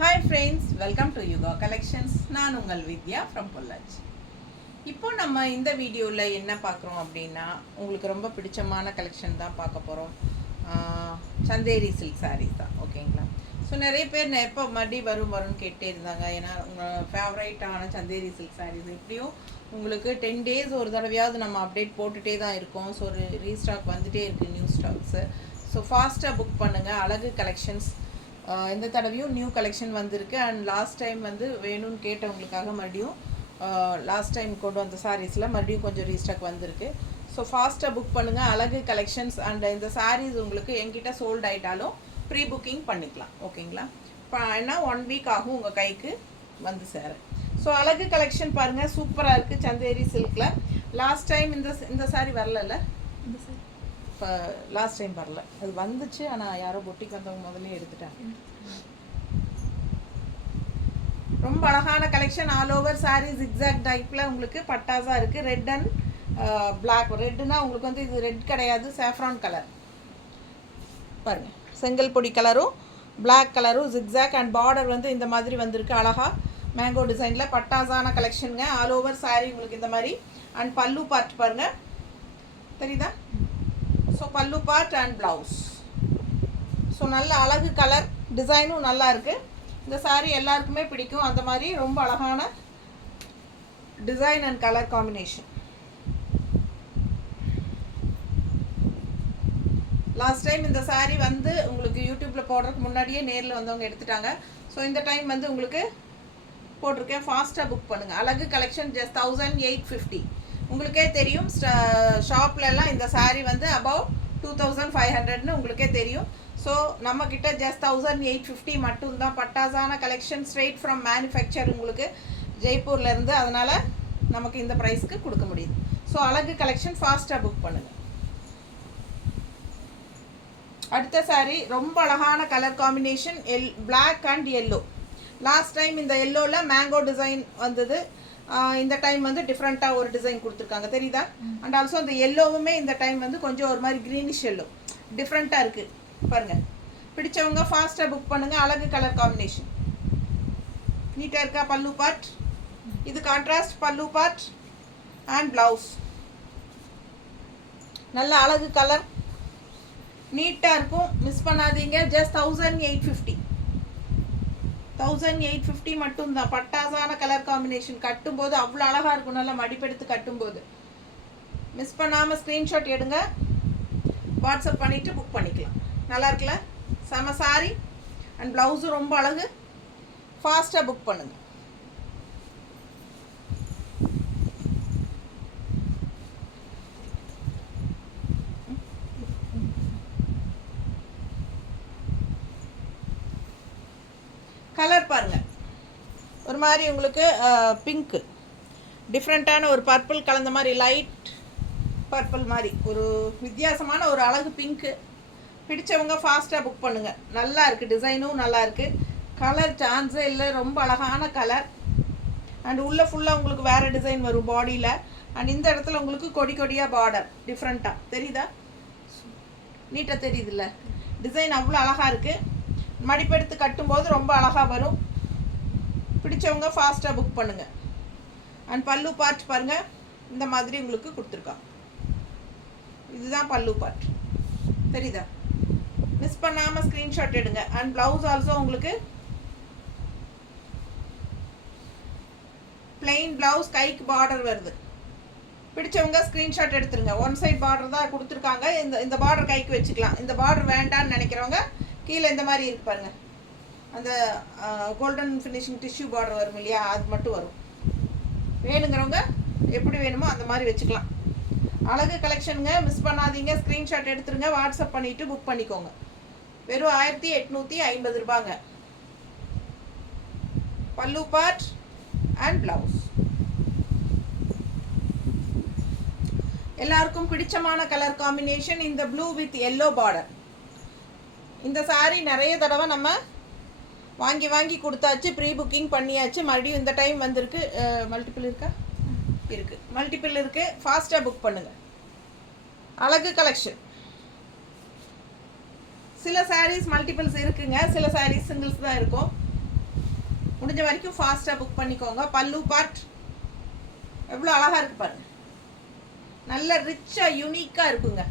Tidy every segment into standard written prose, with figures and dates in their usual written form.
Hi friends, welcome to Yuga collections. நான் உங்கள் வித்யா from Pollachi. இப்போ நம்ம இந்த வீடியோவில் என்ன பார்க்குறோம் அப்படின்னா, உங்களுக்கு ரொம்ப பிடிச்சமான கலெக்ஷன் தான் பார்க்க போகிறோம். சந்தேரி சில்க் சாரீஸ் தான், ஓகேங்களா? ஸோ நிறைய பேர் எப்போ மறுபடியும் வரும்னு கேட்டே இருந்தாங்க. ஏன்னா உங்கள் ஃபேவரைட்டான சந்தேரி சில்க் சாரீஸ் எப்படியும் உங்களுக்கு 10 days ஒரு தடவையாவது நம்ம அப்டேட் போட்டுகிட்டே தான் இருக்கோம். ஸோ ஒரு ரீஸ்டாக் வந்துகிட்டே இருக்குது, நியூ ஸ்டாக்ஸு. ஸோ ஃபாஸ்ட்டாக புக் பண்ணுங்கள். அழகு கலெக்ஷன்ஸ் இந்த தடவையும் நியூ கலெக்ஷன் வந்திருக்கு. அண்ட் லாஸ்ட் டைம் வந்து வேணும்னு கேட்டவங்களுக்காக மறுபடியும் லாஸ்ட் டைம் கொண்டு வந்த சாரீஸில் மறுபடியும் கொஞ்சம் ரீஸ்டாக் வந்திருக்கு. ஸோ ஃபாஸ்ட்டாக புக் பண்ணுங்கள். அழகு கலெக்ஷன்ஸ். அண்ட் இந்த சாரீஸ் உங்களுக்கு என்கிட்ட சோல்ட் ஆகிட்டாலும் ப்ரீ புக்கிங் பண்ணிக்கலாம், ஓகேங்களா? இப்போ ஏன்னா 1 week ஆகும் உங்கள் கைக்கு வந்து சேர. ஸோ அழகு கலெக்ஷன் பாருங்கள், சூப்பராக இருக்குது. சந்தேரி சில்கில் லாஸ்ட் டைம் இந்த சாரீ வரல. இப்போ லாஸ்ட் டைம் வரல, அது வந்துச்சு. ஆனால் யாரோ பொட்டிக்கு வந்தவங்க முதல்ல எடுத்துட்டாங்க. ரொம்ப அழகான collection. All over sari zigzag டைப்பில் உங்களுக்கு பட்டாஸாக இருக்குது. Red and black. ரெட்டுனா உங்களுக்கு வந்து இது ரெட் கிடையாது, சாஃப்ரான் கலர் பாருங்கள். செங்கல் பொடி கலரும் பிளாக் கலரும் ஜிக்ஸாக். அண்ட் பார்டர் வந்து இந்த மாதிரி வந்திருக்கு அழகாக மேங்கோ டிசைனில். பட்டாஸான கலெக்ஷனுங்க. ஆல் ஓவர் சாரீ உங்களுக்கு இந்த மாதிரி. அண்ட் பல்லு பார்ட் பாருங்கள், தெரியுதா? ஸோ பல்லு பார்ட் அண்ட் ப்ளவுஸ். ஸோ நல்ல அழகு கலர், டிசைனும் நல்லா இருக்குது. இந்த சாரீ எல்லாருக்குமே பிடிக்கும். அந்த மாதிரி ரொம்ப அழகான design and colour combination. Last time இந்த சாரீ வந்து உங்களுக்கு யூடியூப்பில் போடுறதுக்கு முன்னாடியே நேரில் வந்தவங்க எடுத்துட்டாங்க. ஸோ இந்த டைம் வந்து உங்களுக்கு போட்டிருக்கேன். ஃபாஸ்ட்டாக புக் பண்ணுங்கள். அழகு கலெக்ஷன் ஜஸ்ட் 1850. உங்களுக்கே தெரியும் ஷாப்லலாம் இந்த சாரீ வந்து அபவுட் 2500ன்னு உங்களுக்கே தெரியும். ஸோ நம்மக்கிட்ட ஜஸ்ட் 1850 மட்டும்தான். பட்டாஸான கலெக்ஷன், ஸ்ட்ரெயிட் ஃப்ரம் மேனுஃபேக்சர் உங்களுக்கு ஜெய்ப்பூர்லேருந்து. அதனால் நமக்கு இந்த ப்ரைஸ்க்கு கொடுக்க முடியுது. ஸோ அழகு கலெக்ஷன் ஃபாஸ்ட்டாக புக் பண்ணுங்கள். அடுத்த சாரீ ரொம்ப அழகான colour combination, black and yellow. Last time இந்த எல்லோவில் மேங்கோ டிசைன் வந்தது. இந்த டைம் வந்து டிஃப்ரெண்ட்டாக ஒரு டிசைன் கொடுத்துருக்காங்க, தெரியுதா? அண்ட் ஆல்சோ இந்த எல்லோவுமே இந்த டைம் வந்து கொஞ்சம் ஒரு மாதிரி க்ரீனிஷ் எல்லோ, டிஃப்ரெண்ட்டாக இருக்குது பாருங்கள். பிடிச்சவங்க ஃபாஸ்ட்டாக புக் பண்ணுங்கள். அழகு கலர் காம்பினேஷன், நீட்டாக இருக்கா? பல்லு பார்ட் இது கான்ட்ராஸ்ட் பல்லு பார்ட் அண்ட் ப்ளவுஸ். நல்ல அழகு கலர், நீட்டாக இருக்கும். மிஸ் பண்ணாதீங்க. ஜஸ்ட் 1850. 1850 மட்டும்தான். பட்டாசான கலர் காம்பினேஷன். கட்டும்போது அவ்வளோ அழகாக இருக்கும். நல்லா மடிப்பெடுத்து கட்டும்போது. மிஸ் பண்ணாமல் ஸ்க்ரீன்ஷாட் எடுங்க, வாட்ஸ்அப் பண்ணிவிட்டு புக் பண்ணிக்கலாம். நல்லா இருக்குல்ல? செம சாரி. அண்ட் ப்ளவுஸும் ரொம்ப அழகு. ஃபாஸ்ட்டாக புக் பண்ணுங்கள். கலர் பாருங்கள், ஒரு மாதிரி உங்களுக்கு பிங்க்கு, டிஃப்ரெண்ட்டான ஒரு பர்பிள் கலந்த மாதிரி, லைட் பர்பிள் மாதிரி ஒரு வித்தியாசமான ஒரு அழகு பிங்க்கு. பிடிச்சவங்க ஃபாஸ்ட்டாக புக் பண்ணுங்கள். நல்லா இருக்குது, டிசைனும் நல்லா இருக்குது. கலர் சான்ஸே இல்லை, ரொம்ப அழகான கலர். அண்ட் உள்ளே ஃபுல்லாக உங்களுக்கு வேறு டிசைன் வரும் பாடியில். அண்ட் இந்த இடத்துல உங்களுக்கு கொடி கொடியாக பார்டர் டிஃப்ரெண்ட்டாக தெரியுதா? நீட்டாக தெரியுதுல்ல? டிசைன் அவ்வளோ அழகாக இருக்குது. மடிப்பெடுத்து கட்டும்போது ரொம்ப அழகாக வரும். பிடிச்சவங்க ஃபாஸ்ட்டாக புக் பண்ணுங்கள். அண்ட் பல்லு பார்ட் பாருங்கள், இந்த மாதிரி உங்களுக்கு கொடுத்துருக்காங்க. இதுதான் பல்லு பார்ட், தெரியுதா? மிஸ் பண்ணாமல் ஸ்க்ரீன்ஷாட் எடுங்க. அண்ட் ப்ளவுஸ் ஆல்சோ உங்களுக்கு பிளெயின் ப்ளவுஸ், கைக்கு பார்டர் வருது. பிடிச்சவங்க ஸ்க்ரீன்ஷாட் எடுத்துருங்க. ஒன் சைட் பார்டர் தான் கொடுத்துருக்காங்க. இந்த பார்டர் கைக்கு வச்சுக்கலாம். இந்த பார்டர் வேண்டான்னு நினைக்கிறவங்க கீழே இந்த மாதிரி இருக்கு பாருங்கள். அந்த கோல்டன் ஃபினிஷிங் டிஷ்யூ பார்டர் வரும் இல்லையா, அது மட்டும் வரும். வேணுங்கிறவங்க எப்படி வேணுமோ அந்த மாதிரி வச்சுக்கலாம். அழகு கலெக்ஷனுங்க, மிஸ் பண்ணாதீங்க. ஸ்க்ரீன்ஷாட் எடுத்துருங்க, வாட்ஸ்அப் பண்ணிவிட்டு புக் பண்ணிக்கோங்க. வெறும் 1850 ரூபாங்க. பல்லு பார்ட் அண்ட் ப்ளவுஸ். எல்லாருக்கும் பிடிச்சமான கலர் காம்பினேஷன் இந்த ப்ளூ வித் எல்லோ பார்டர். இந்த சாரீ நிறைய தடவை நம்ம வாங்கி கொடுத்தாச்சு, ப்ரீ புக்கிங் பண்ணியாச்சு. மறுபடியும் இந்த டைம் வந்திருக்கு. மல்டிபிள் இருக்கா? இருக்குது, மல்டிபிள் இருக்குது. ஃபாஸ்ட்டாக புக் பண்ணுங்கள். அழகு கலெக்ஷன். சில சாரீஸ் மல்டிபிள்ஸ் இருக்குங்க, சில சாரீஸ் சிங்கிள்ஸ் தான் இருக்கும். முடிஞ்ச வரைக்கும் ஃபாஸ்ட்டாக புக் பண்ணிக்கோங்க. பல்லு பார்ட் எவ்வளோ அழகாக இருக்குது பாருங்க, நல்ல ரிச்சாக யூனிக்காக இருக்குங்க.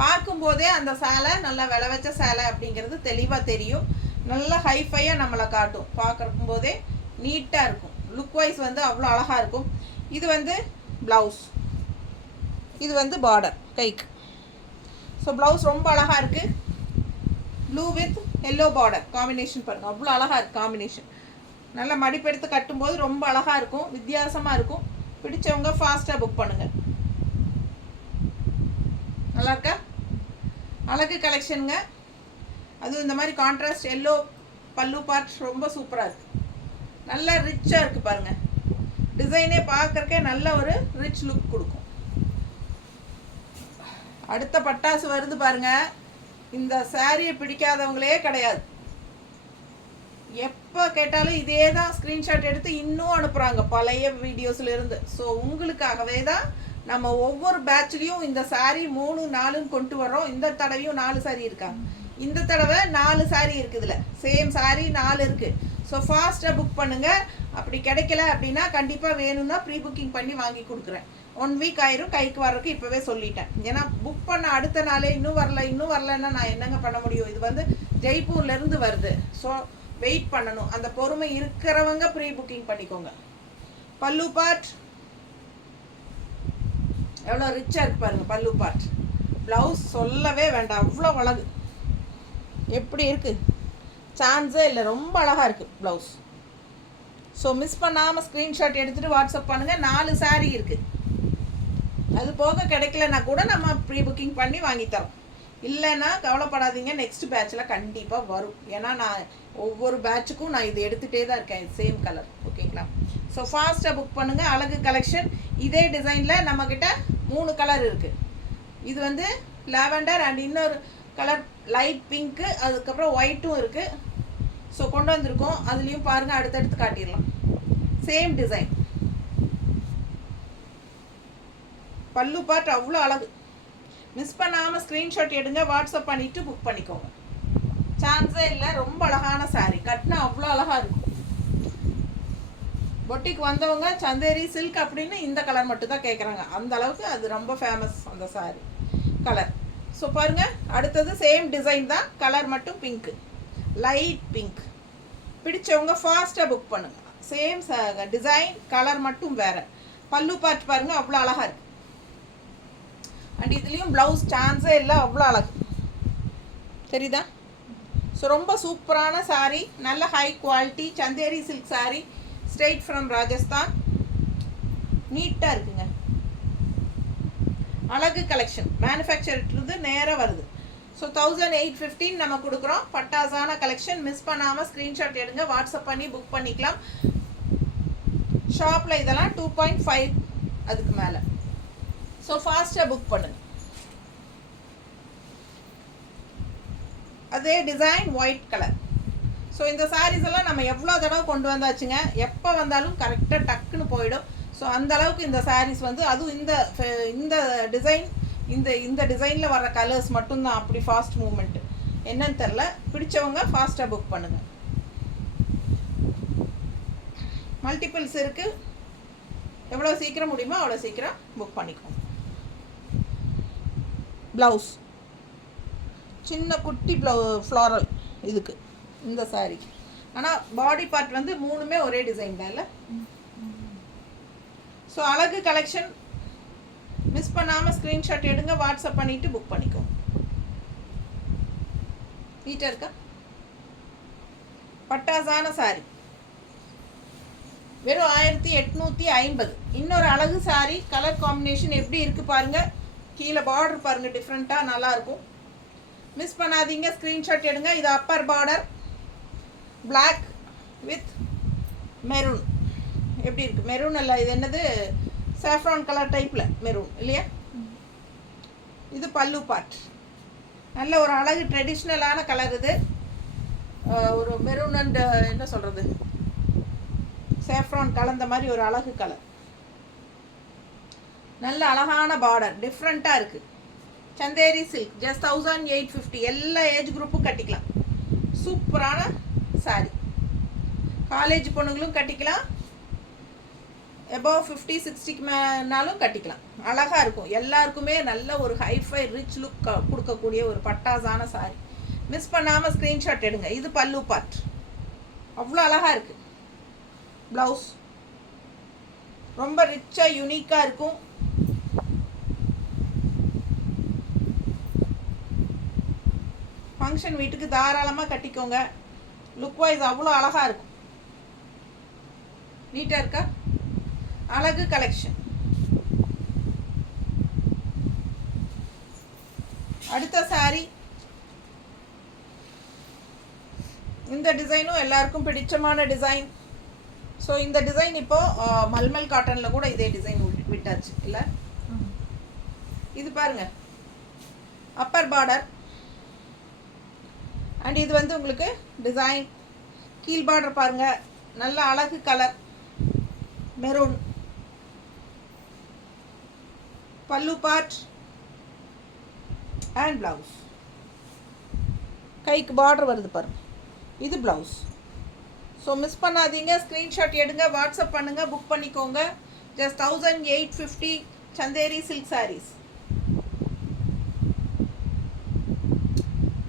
பார்க்கும்போதே அந்த சேலை நல்லா விலை வச்ச சேலை அப்படிங்கிறது தெளிவாக தெரியும். நல்லா ஹைஃபையாக நம்மளை காட்டும். பார்க்கும் போதே நீட்டாக இருக்கும். லுக் வைஸ் வந்து அவ்வளோ அழகாக இருக்கும். இது வந்து ப்ளவுஸ், இது வந்து பார்டர் கைக்கு. ஸோ ப்ளவுஸ் ரொம்ப அழகாக இருக்குது. Blue with yellow border combination பாருங்கள், அவ்வளோ அழகாக இருக்குது காம்பினேஷன். நல்லா மடிப்பெடுத்து கட்டும்போது ரொம்ப அழகாக இருக்கும், வித்தியாசமாக இருக்கும். பிடிச்சவங்க ஃபாஸ்ட்டாக புக் பண்ணுங்கள். நல்லா இருக்கா? அழகு கலெக்ஷனுங்க. அதுவும் இந்த மாதிரி கான்ட்ராஸ்ட் எல்லோ பல்லு பார்ட் ரொம்ப சூப்பராக இருக்குது. நல்லா ரிச்சாக இருக்குது பாருங்கள். டிசைனே பார்க்குறக்கே நல்ல ஒரு ரிச் லுக் கொடுக்கும். அடுத்த பட்டாசு வருது பாருங்க. இந்த சாரியை பிடிக்காதவங்களே கிடையாது. எப்போ கேட்டாலும் இதே தான் ஸ்க்ரீன்ஷாட் எடுத்து இன்னும் அனுப்புகிறாங்க பழைய வீடியோஸில் இருந்து. ஸோ உங்களுக்காகவே தான் நம்ம ஒவ்வொரு பேட்ச்லேயும் இந்த சாரீ 3 4 கொண்டு வரோம். இந்த தடவையும் 4 சாரீ இருக்கா? இந்த தடவை 4 சாரீ இருக்குது. இதில் சேம் சாரீ 4 இருக்குது. ஸோ ஃபாஸ்ட்டாக புக் பண்ணுங்கள். அப்படி கிடைக்கல அப்படின்னா கண்டிப்பாக வேணும்னா ப்ரீ புக்கிங் பண்ணி வாங்கி கொடுக்குறேன். 1 வீக் ஆயிரும் கைக்கு வர்றதுக்கு. இப்போவே சொல்லிட்டேன். ஏன்னா புக் பண்ண அடுத்த நாளே இன்னும் வரலன்னா நான் என்னங்க பண்ண முடியும்? இது வந்து ஜெய்ப்பூர்லேருந்து வருது. ஸோ வெயிட் பண்ணணும். அந்த பொறுமை இருக்கிறவங்க ப்ரீ புக்கிங் பண்ணிக்கோங்க. பல்லு பார்ட் எவ்வளோ ரிச்சாக இருக்கு பாருங்கள். பல்லு பார்ட். ப்ளவுஸ் சொல்லவே வேண்டாம், அவ்வளோ அழகு. எப்படி இருக்குது? சான்ஸே இல்லை, ரொம்ப அழகாக இருக்குது ப்ளவுஸ். ஸோ மிஸ் பண்ணாமல் ஸ்க்ரீன்ஷாட் எடுத்துகிட்டு வாட்ஸ்அப் பண்ணுங்கள். 4 சாரீ இருக்குது. அது போக கிடைக்கலன்னா கூட நம்ம ப்ரீ புக்கிங் பண்ணி வாங்கித்தரோம். இல்லைன்னா கவலைப்படாதீங்க, நெக்ஸ்ட் பேட்சில் கண்டிப்பாக வரும். ஏன்னா நான் ஒவ்வொரு பேட்சுக்கும் நான் இது எடுத்துகிட்டே தான் இருக்கேன், சேம் கலர். ஓகேங்களா? ஸோ ஃபாஸ்ட்டாக புக் பண்ணுங்கள். அழகு கலெக்ஷன். இதே டிசைனில் நம்மக்கிட்ட 3 கலர் இருக்குது. இது வந்து லாவெண்டர் அண்ட் இன்னொரு கலர் லைட் பிங்க்கு, அதுக்கப்புறம் ஒயிட்டும் இருக்குது. ஸோ கொண்டு வந்திருக்கோம். அதுலேயும் பாருங்கள், அடுத்தடுத்து காட்டிடலாம். Same design. பல்லு பார்ட் அவ்வளோ அழகு. மிஸ் பண்ணாமல் ஸ்க்ரீன்ஷாட் எடுங்க, வாட்ஸ்அப் பண்ணிவிட்டு புக் பண்ணிக்கோங்க. சான்ஸே இல்லை, ரொம்ப அழகான சாரீ. கட்டினா அவ்வளோ அழகாக இருக்கும். பொட்டிக்கு வந்தவங்க சந்தேரி சில்க் அப்படின்னு இந்த கலர் மட்டும் தான் கேட்குறாங்க. அந்த அளவுக்கு அது ரொம்ப ஃபேமஸ் அந்த சாரீ கலர். ஸோ பாருங்கள், அடுத்தது சேம் டிசைன் தான், கலர் மட்டும் பிங்க்கு, லைட் பிங்க். பிடிச்சவங்க ஃபாஸ்ட்டாக புக் பண்ணுங்கள். சேம் டிசைன், கலர் மட்டும் வேறு. பல்லு பார்ட் பாருங்கள், அவ்வளோ அழகாக இருக்குது. அண்ட் இதுலேயும் ப்ளவுஸ் சான்ஸே இல்லை, அவ்வளோ அழகு. தெரியுதா? ஸோ ரொம்ப சூப்பரான சாரீ, நல்ல high quality Chanderi silk sari, straight from Rajasthan. நீட்டாக இருக்குங்க. அழகு கலெக்ஷன். மேனுஃபேக்சர்லேருந்து நேராக வருது. ஸோ 1815 நம்ம கொடுக்குறோம். பட்டாசான கலெக்ஷன். மிஸ் பண்ணாமல் ஸ்க்ரீன்ஷாட் எடுங்க, வாட்ஸ்அப் பண்ணி புக் பண்ணிக்கலாம். ஷாப்பில் இதெல்லாம் 2.5 அதுக்கு மேலே. ஸோ ஃபாஸ்ட்டாக புக் பண்ணுங்கள். அதே டிசைன் ஒயிட் கலர். ஸோ இந்த சாரீஸ் எல்லாம் நம்ம எவ்வளோ தடவை கொண்டு வந்தாச்சுங்க. எப்போ வந்தாலும் கரெக்டாக டக்குன்னு போயிடும். ஸோ அந்த அளவுக்கு இந்த சாரீஸ் வந்து, அதுவும் இந்த டிசைன், இந்த டிசைனில் வர கலர்ஸ் மட்டும்தான் அப்படி ஃபாஸ்ட் மூவ்மெண்ட்டு. என்னன்னு தெரில. பிடிச்சவங்க ஃபாஸ்ட்டாக புக் பண்ணுங்கள். மல்டிபிள்ஸ் இருக்குது. எவ்வளோ சீக்கிரம் முடியுமோ அவ்வளோ சீக்கிரம் புக் பண்ணிக்கோங்க. ப்ளவுஸ் சின்ன குட்டி ஃப்ளாரல் இதுக்கு இந்த சாரீ. ஆனால் பாடி பார்ட் வந்து 3மே ஒரே டிசைன் தான் இல்லை? ஸோ அழகு கலெக்ஷன். மிஸ் பண்ணாமல் ஸ்க்ரீன்ஷாட் எடுங்க, வாட்ஸ்அப் பண்ணிவிட்டு புக் பண்ணிக்கோங்க. நீட்டாக இருக்கா? பட்டாசான சாரீ வெறும் 1850. இன்னொரு அழகு சாரீ. கலர் காம்பினேஷன் எப்படி இருக்குது பாருங்கள். கீழே பார்டர் பாருங்கள், டிஃப்ரெண்ட்டாக நல்லாயிருக்கும். மிஸ் பண்ணாதீங்க, ஸ்க்ரீன்ஷாட் எடுங்க. இது upper border black with maroon. எப்படி இருக்குது? மெரூன் அல்ல, இது என்னது, சாஃப்ரான் கலர் டைப்பில் மெரூன் இல்லையா? இது பல்லு பார்ட். நல்ல ஒரு அழகு ட்ரெடிஷ்னலான கலர் இது. ஒரு மெரூன் அண்ட் என்ன சொல்கிறது, சாஃப்ரான் கலந்த மாதிரி ஒரு அழகு கலர். நல்ல அழகான பார்டர், டிஃப்ரெண்ட்டாக இருக்குது. Chanderi silk, just 1850. எல்லா ஏஜ் குரூப்பும் கட்டிக்கலாம். சூப்பரான சாரீ. காலேஜ் பொண்ணுங்களும் கட்டிக்கலாம், எபோவ் 50-60க்கு மேனாலும் கட்டிக்கலாம். அழகாக இருக்கும், எல்லாருக்குமே நல்ல ஒரு ஹைஃபை ரிச் லுக் கொடுக்கக்கூடிய ஒரு பட்டாசான சாரி. மிஸ் பண்ணாமல் ஸ்க்ரீன்ஷாட் எடுங்க. இது பல்லு பார்ட், அவ்வளோ அழகாக இருக்குது. ப்ளவுஸ் ரொம்ப ரிச்சாக யூனிக்காக இருக்கும். ஃபங்க்ஷன் வீட்டுக்கு தாராளமாக கட்டிக்கோங்க. லுக் வைஸ் அவ்வளோ அழகாக இருக்கும். நீட்டாக இருக்கா? அழகு கலெக்ஷன். அடுத்த சாரி, இந்த டிசைனும் எல்லாருக்கும் பிடிச்சமான டிசைன். ஸோ இந்த டிசைன் இப்போது மல்மல் காட்டனில் கூட இதே டிசைன் விட்டாச்சு இல்லை? இது பாருங்க, அப்பர் பார்டர் அண்ட் இது வந்து உங்களுக்கு டிசைன். கீழ் பார்டர் பாருங்கள், நல்ல அழகு colour maroon. Pallu part and blouse. கைக்கு பார்டர் வருது பாருங்க, இது ப்ளவுஸ். ஸோ மிஸ் பண்ணாதீங்க, ஸ்க்ரீன்ஷாட் எடுங்க, வாட்ஸ்அப் பண்ணுங்கள், புக் பண்ணிக்கோங்க. Just 1850 Chanderi silk saris.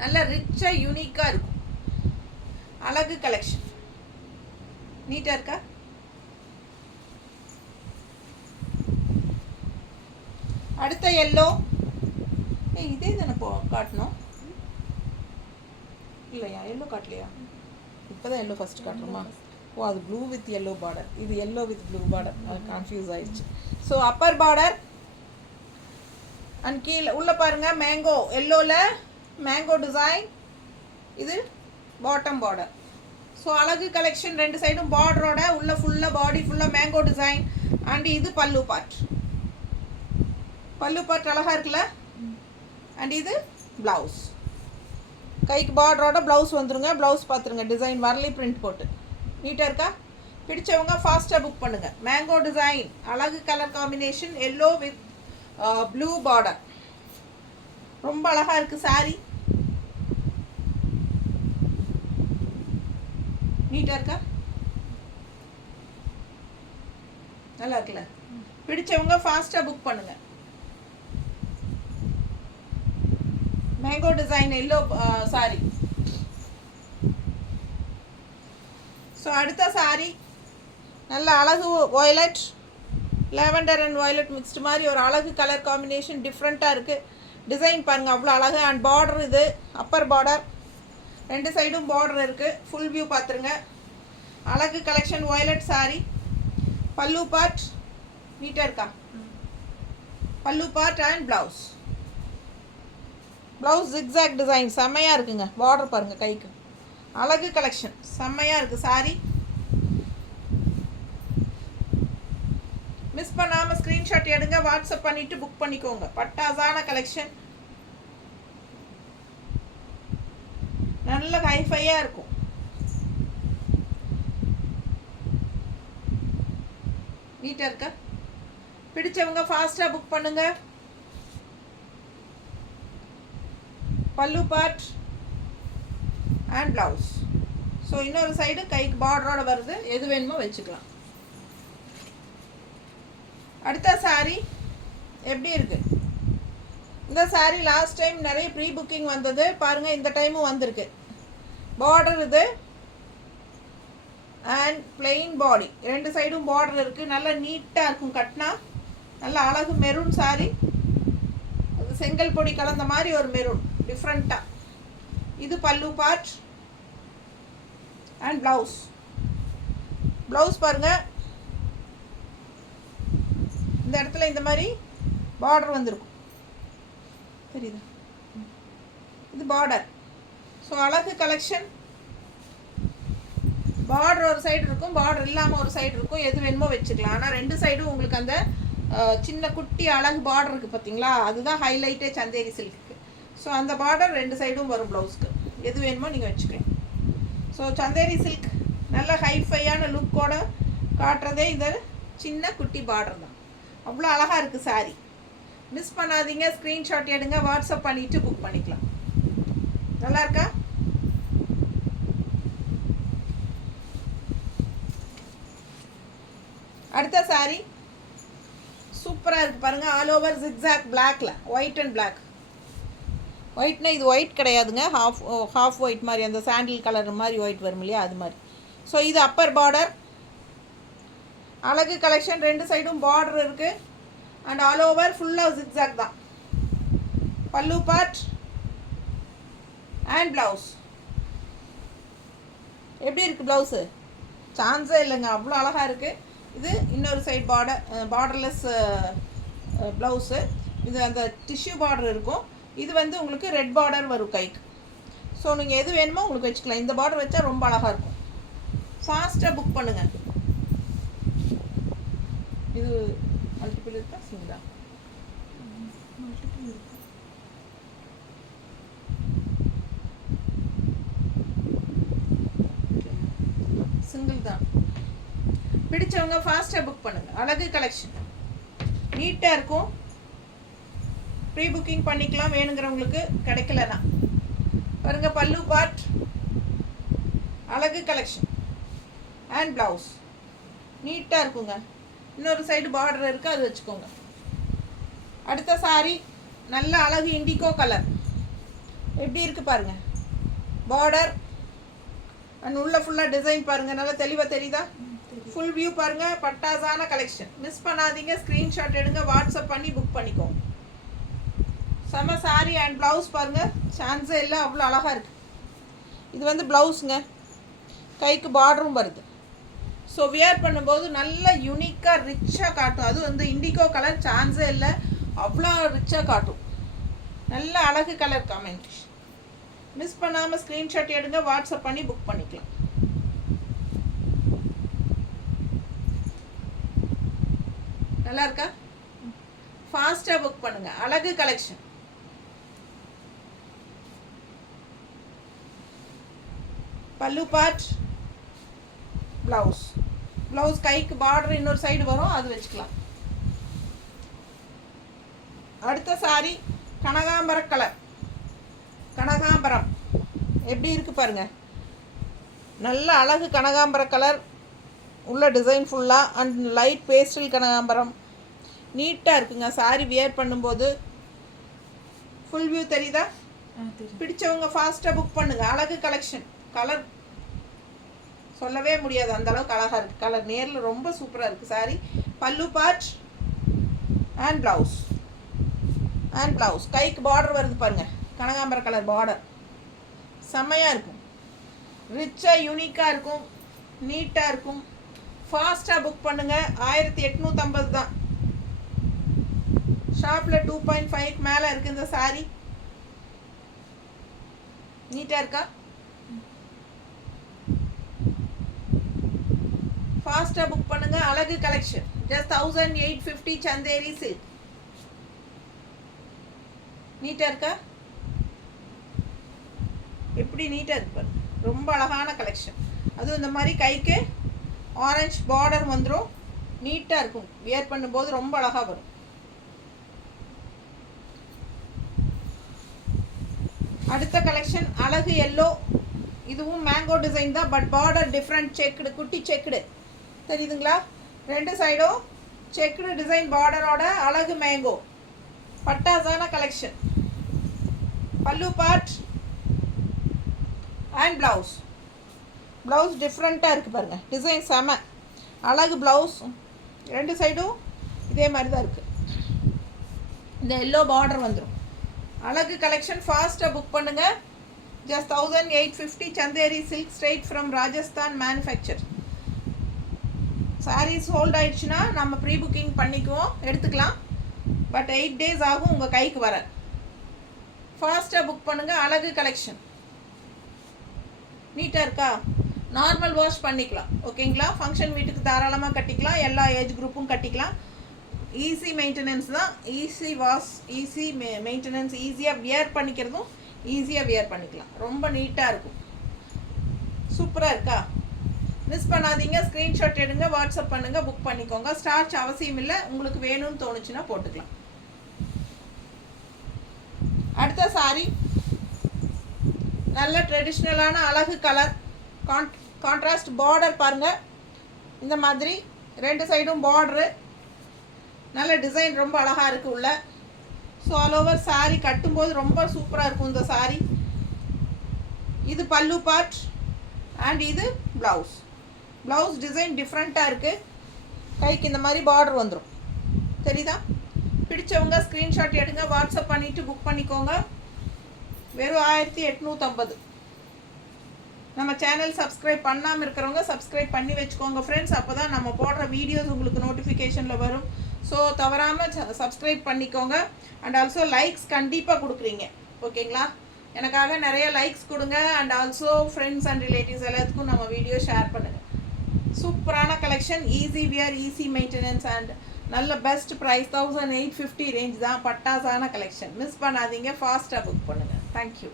நல்ல ரிச்சாக யூனிக்காக இருக்கும். அழகு கலெக்ஷன். நீட்டாக இருக்கா? அடுத்த எல்லோ. இதே தானே காட்டணும் இல்லையா? எல்லோ காட்டலையா? இப்போ தான் எல்லோ ஃபஸ்ட்டு காட்டுறோமா? ஓ, அது ப்ளூ வித் எல்லோ பார்டர், இது எல்லோ வித் ப்ளூ பார்டர். அது கன்ஃபியூஸ் ஆயிடுச்சு. ஸோ அப்பர் பார்டர் அண்ட் கீழே உள்ள பாருங்கள் மேங்கோ, எல்லோவில் மேங்கோ டிசைன். இது பாட்டம் பார்டர். ஸோ அழகு கலெக்ஷன். ரெண்டு சைடும் பார்டரோட உள்ள ஃபுல்லாக பாடி ஃபுல்லாக மேங்கோ டிசைன். அண்ட் இது பல்லு பார்ட். பல்லு பார்ட் அழகாக இருக்குல்ல? அண்ட் இது ப்ளவுஸ். கைக்கு பார்டரோட ப்ளவுஸ் வந்துருங்க. ப்ளவுஸ் பார்த்துருங்க, டிசைன் வரலி பிரிண்ட் போட்டு. நீட்டாக இருக்கா? பிடிச்சவங்க ஃபாஸ்ட்டாக புக் பண்ணுங்கள். மேங்கோ டிசைன், அழகு colour combination, yellow with blue border. ரொம்ப அழகாக இருக்குது சாரி. நீட்டாக இருக்கா? நல்லா இருக்குல்ல? பிடிச்சவங்க ஃபாஸ்ட்டாக புக் பண்ணுங்கள். Mango design yellow sorry. So அடுத்த சாரி நல்ல அழகு violet, lavender and violet mixed மாதிரி ஒரு அழகு கலர் காம்பினேஷன். டிஃப்ரெண்ட்டாக இருக்குது. டிசைன் பாருங்கள், அவ்வளோ அழகு. அண்ட் பார்டர் இது அப்பர் பார்டர், ரெண்டு சைடும் பார்டர் இருக்குது. ஃபுல் வியூ பார்த்துருங்க. அழகு கலெக்ஷன் வயலட் சாரி. பல்லு பார்ட் நீட்டாக இருக்கா? பல்லு part and blouse. Blouse zigzag design செம்மையாக இருக்குங்க. பார்டர் பாருங்கள் கைக்கு. அழகு கலெக்ஷன் செம்மையாக இருக்குது சாரி. மிஸ் பண்ணாமல் ஸ்க்ரீன்ஷாட் எடுங்க, வாட்ஸ்அப் பண்ணிவிட்டு புக் பண்ணிக்கோங்க. பட்டாசான கலெக்ஷன், நல்ல ஹைஃபையாக இருக்கும். நீட்டாக இருக்கா? பிடிச்சவங்க ஃபாஸ்ட்டாக புக் பண்ணுங்க. பல்லு பார்ட் அண்ட் ப்ளவுஸ். ஸோ இன்னொரு சைடு கைக்கு பார்டரோட வருது. எது வேணுமோ வச்சுக்கலாம். அடுத்த சாரி எப்படி இருக்குது? இந்த சாரி லாஸ்ட் டைம் நிறைய ப்ரீ புக்கிங் வந்தது பாருங்கள், இந்த டைமும் வந்திருக்கு. பார்டர் இது அண்ட் பிளெயின் பாடி, ரெண்டு சைடும் பார்டர் இருக்குது. நல்லா நீட்டாக இருக்கும் கட்டினா. நல்ல அழகு மெரூன் சாரி. அது செங்கல் பொடி கலந்த மாதிரி ஒரு மெரூன், டிஃப்ரெண்ட்டாக. இது பல்லு பார்ட் அண்ட் ப்ளவுஸ். ப்ளவுஸ் பாருங்கள், இந்த இடத்துல இந்த மாதிரி பார்டர் வந்திருக்கும், தெரியுதா? இது பார்டர். ஸோ அழகு கலெக்ஷன். பார்டர் ஒரு சைடு இருக்கும், பார்டர் இல்லாமல் ஒரு சைடு இருக்கும். எது வேணுமோ வச்சுக்கலாம். ஆனால் ரெண்டு சைடும் உங்களுக்கு அந்த சின்ன குட்டி அழகு பார்டர் இருக்குது பார்த்தீங்களா? அதுதான் ஹைலைட்டே சந்தேரி சில்க்கு. ஸோ அந்த பார்டர் ரெண்டு சைடும் வரும் ப்ளவுஸ்க்கு. எது வேணுமோ நீங்கள் வச்சுக்கலாம். ஸோ சந்தேரி சில்க் நல்ல ஹைஃபையான லுக்கோட காட்டுறதே இந்த சின்ன குட்டி பார்டர் தான். அவ்வளோ அழகாக இருக்குது சாரி. மிஸ் பண்ணாதீங்க, ஸ்க்ரீன்ஷாட் எடுங்க, வாட்ஸ்அப் பண்ணிவிட்டு புக் பண்ணிக்கலாம். நல்லா இருக்கா? அடுத்த saree சூப்பராக இருக்குது பாருங்கள். ஆல் ஓவர் ஜிக்ஸாக் பிளாக்ல ஒயிட் அண்ட் பிளாக். ஒயிட்னா இது ஒயிட் கிடையாதுங்க, ஹாஃப் ஒயிட் மாதிரி, அந்த சாண்டில் கலர் மாதிரி ஒயிட் வரும் இல்லையா, அது மாதிரி. ஸோ இது அப்பர் பார்டர். அழகு கலெக்ஷன். 2 சைடும் பார்டர் இருக்குது அண்ட் ஆல் ஓவர் ஃபுல்லாக ஜிக்ஸாக் தான். பல்லு பார்ட் அண்ட் ப்ளவுஸ். எப்படி இருக்குது ப்ளவுஸு? சான்ஸே இல்லைங்க, அவ்வளோ அழகாக இருக்குது. இது இன்னொரு சைடு பார்டர்லெஸ் ப்ளவுஸு. இது அந்த டிஷ்யூ பார்டர் இருக்கும். இது வந்து உங்களுக்கு ரெட் பார்டர் வரும் கைக்கு. ஸோ நீங்கள் எது வேணுமோ உங்களுக்கு வச்சுக்கலாம். இந்த பார்டர் வச்சா ரொம்ப அழகாக இருக்கும். ஃபாஸ்ட்டாக புக் பண்ணுங்கள். இது மல்டிபிள் இருக்கா சிங்கிளா? சிங்கிள் தான். பிடிச்சவங்க ஃபாஸ்ட்டாக புக் பண்ணுங்கள். அழகு கலெக்ஷன் நீட்டாக இருக்கும். ப்ரீ புக்கிங் பண்ணிக்கலாம் வேணுங்கிறவங்களுக்கு, கிடைக்கலனா பாருங்கள். பல்லு பார்ட், அழகு கலெக்ஷன் அண்ட் ப்ளவுஸ் நீட்டாக இருக்குங்க. இன்னொரு சைடு பார்டர் இருக்குது, அது வச்சுக்கோங்க. அடுத்த saree நல்ல அழகு இண்டிகோ கலர். எப்படி இருக்குது பாருங்கள். பார்டர் அண்ட் உள்ள ஃபுல்லாக டிசைன் பாருங்கள், நல்லா தெளிவாக தெரியுதா? ஃபுல் வியூ பாருங்கள். பட்டாசான கலெக்ஷன். மிஸ் பண்ணாதீங்க. ஸ்க்ரீன்ஷாட் எடுங்க, வாட்ஸ்அப் பண்ணி புக் பண்ணிக்கோங்க. செம saree அண்ட் ப்ளவுஸ் பாருங்கள், சான்ஸே இல்லை, அவ்வளோ அழகாக இருக்குது. இது வந்து ப்ளவுஸுங்க, கைக்கு பார்டரும் வருது. ஸோ வியர் பண்ணும்போது நல்ல யூனிக்காக ரிச்சாக காட்டும். அது வந்து இண்டிகோ கலர், சான்ஸே இல்லை, அவ்வளோ ரிச்சாக காட்டும். நல்ல அழகு கலர் காம்பினேஷன். மிஸ் பண்ணாமல் ஸ்க்ரீன்ஷாட் எடுங்க, வாட்ஸ்அப் பண்ணி புக் பண்ணிக்கலாம். நல்லா இருக்கா? ஃபாஸ்ட்டாக புக் பண்ணுங்கள். அழகு கலெக்ஷன். பல்லு பார்ட், ப்ளவுஸ் கைக்கு பார்டர் இன்னொரு சைடு வரும், அது வச்சுக்கலாம். அடுத்த saree கனகாம்பர கலர். கனகாம்பரம் எப்படி இருக்குது பாருங்கள். நல்ல அழகு கனகாம்பர கலர். உள்ள டிசைன் ஃபுல்லாக அண்ட் லைட் பேஸ்டல் கனகாம்பரம் நீட்டாக இருக்குங்க. saree வியர் பண்ணும்போது ஃபுல் வியூ தெரியுதா? பிடிச்சவங்க ஃபாஸ்ட்டாக புக் பண்ணுங்கள். அழகு கலெக்ஷன். கலர் சொல்லவே முடியாது, அந்தளவுக்கு அழகாக இருக்குது. கலர் நேரில் ரொம்ப சூப்பராக இருக்குது saree. பல்லு பார்ட் அண்ட் ப்ளவுஸ் கைக்கு பார்டர் வருது பாருங்கள். கனகாம்பர கலர் பார்டர் செம்மையாக இருக்கும். ரிச்சாக யூனிக்காக இருக்கும், நீட்டாக இருக்கும். ஃபாஸ்ட்டாக புக் பண்ணுங்கள். 1850 தான். ஷாப்பில் 2.5 மேலே இருக்குது இந்த saree. நீட்டாக இருக்கா? ஃபாஸ்ட்டாக புக் பண்ணுங்கள். அழகு கலெக்ஷன். Just 1850 Chanderi silk. நீட்டாக இருக்கா? எப்படி நீட்டாக இருக்கு பாருங்க. ரொம்ப அழகான கலெக்ஷன். அதுவும் இந்த மாதிரி கைக்கு ஆரஞ்சு பார்டர் வந்துடும். நீட்டாக இருக்கும். வியர் பண்ணும்போது ரொம்ப அழகாக வரும். அடுத்த கலெக்ஷன் அழகு எல்லோ. இதுவும் மேங்கோ டிசைன் தான், பட் பார்டர் டிஃப்ரெண்ட். செக்குடு, குட்டி செக்குடு தெரியுதுங்களா? 2 சைடும் செக்குடு டிசைன் பார்டரோட அழகு மேங்கோ. பட்டாசான கலெக்ஷன். பல்லு பார்ட் அண்ட் ப்ளவுஸ் டிஃப்ரெண்ட்டாக இருக்குது பாருங்கள். டிசைன் செம அழகு. ப்ளவுஸ் 2 சைடும் இதே மாதிரி தான் இருக்குது. இந்த எல்லோ பார்டர் வந்துடும். அழகு கலெக்ஷன். ஃபாஸ்ட்டாக புக் பண்ணுங்கள். Just 1850 Chanderi silk straight from Rajasthan manufacture. Saris hold ஆயிடுச்சுன்னா நம்ம ப்ரீ புக்கிங் பண்ணிக்குவோம், எடுத்துக்கலாம். பட் 8 days ஆகும் உங்கள் கைக்கு வர. ஃபாஸ்ட்டாக புக் பண்ணுங்கள். அழகு கலெக்ஷன். நீட்டாக இருக்கா? நார்மல் வாஷ் பண்ணிக்கலாம், ஓகேங்களா? ஃபங்க்ஷன் வீட்டுக்கு தாராளமாக கட்டிக்கலாம். எல்லா ஏஜ் குரூப்பும் கட்டிக்கலாம். ஈஸி மெயின்டெனன்ஸ் தான். Easy wash, easy maintenance. ஈஸியாக வியர் பண்ணிக்கிறதும் ஈஸியாக வியர் பண்ணிக்கலாம். ரொம்ப நீட்டாக இருக்கும். சூப்பராக இருக்கா? மிஸ் பண்ணாதீங்க. ஸ்க்ரீன்ஷாட் எடுங்க, வாட்ஸ்அப் பண்ணுங்கள், புக் பண்ணிக்கோங்க. ஸ்டார்ச் அவசியம் இல்லை, உங்களுக்கு வேணும்னு தோணுச்சுன்னா போட்டுக்கலாம். அடுத்த saree நல்ல ட்ரெடிஷ்னலான அழகு கலர். கான்ட்ராஸ்ட் பார்டர் பாருங்கள். இந்த மாதிரி 2 சைடும் பார்டரு, நல்ல டிசைன் ரொம்ப அழகாக இருக்குது உள்ள. ஸோ ஆல் ஓவர் சாரீ கட்டும்போது ரொம்ப சூப்பராக இருக்கும் இந்த சாரீ. இது பல்லு பார்ட் அண்ட் இது ப்ளவுஸ். ப்ளவுஸ் டிசைன் டிஃப்ரெண்ட்டாக இருக்குது. கைக்கு இந்த மாதிரி பார்டர் வந்துடும், தெரியுதா? பிடிச்சவங்க ஸ்க்ரீன்ஷாட் எடுங்க, வாட்ஸ்அப் பண்ணிவிட்டு புக் பண்ணிக்கோங்க. வெறும் 1850. நம்ம சேனல் சப்ஸ்கிரைப் பண்ணாமல் இருக்கிறவங்க சப்ஸ்கிரைப் பண்ணி வச்சுக்கோங்க ஃப்ரெண்ட்ஸ். அப்போ தான் நம்ம போடுற வீடியோஸ் உங்களுக்கு நோட்டிஃபிகேஷனில் வரும். ஸோ தவறாமல் சப்ஸ்கிரைப் பண்ணிக்கோங்க. அண்ட் ஆல்சோ லைக்ஸ் கண்டிப்பாக கொடுக்குறீங்க, ஓகேங்களா? எனக்காக நிறைய லைக்ஸ் கொடுங்க. And also friends and relatives எல்லாத்துக்கும் நம்ம வீடியோ ஷேர் பண்ணுங்கள். சூப்பரான collection, easy wear, easy maintenance and நல்ல பெஸ்ட் ப்ரைஸ். 1850 ரேஞ்ச் தான். பட்டாசான கலெக்ஷன், மிஸ் பண்ணாதீங்க. ஃபாஸ்ட்டாக புக் பண்ணுங்கள். தேங்க்யூ.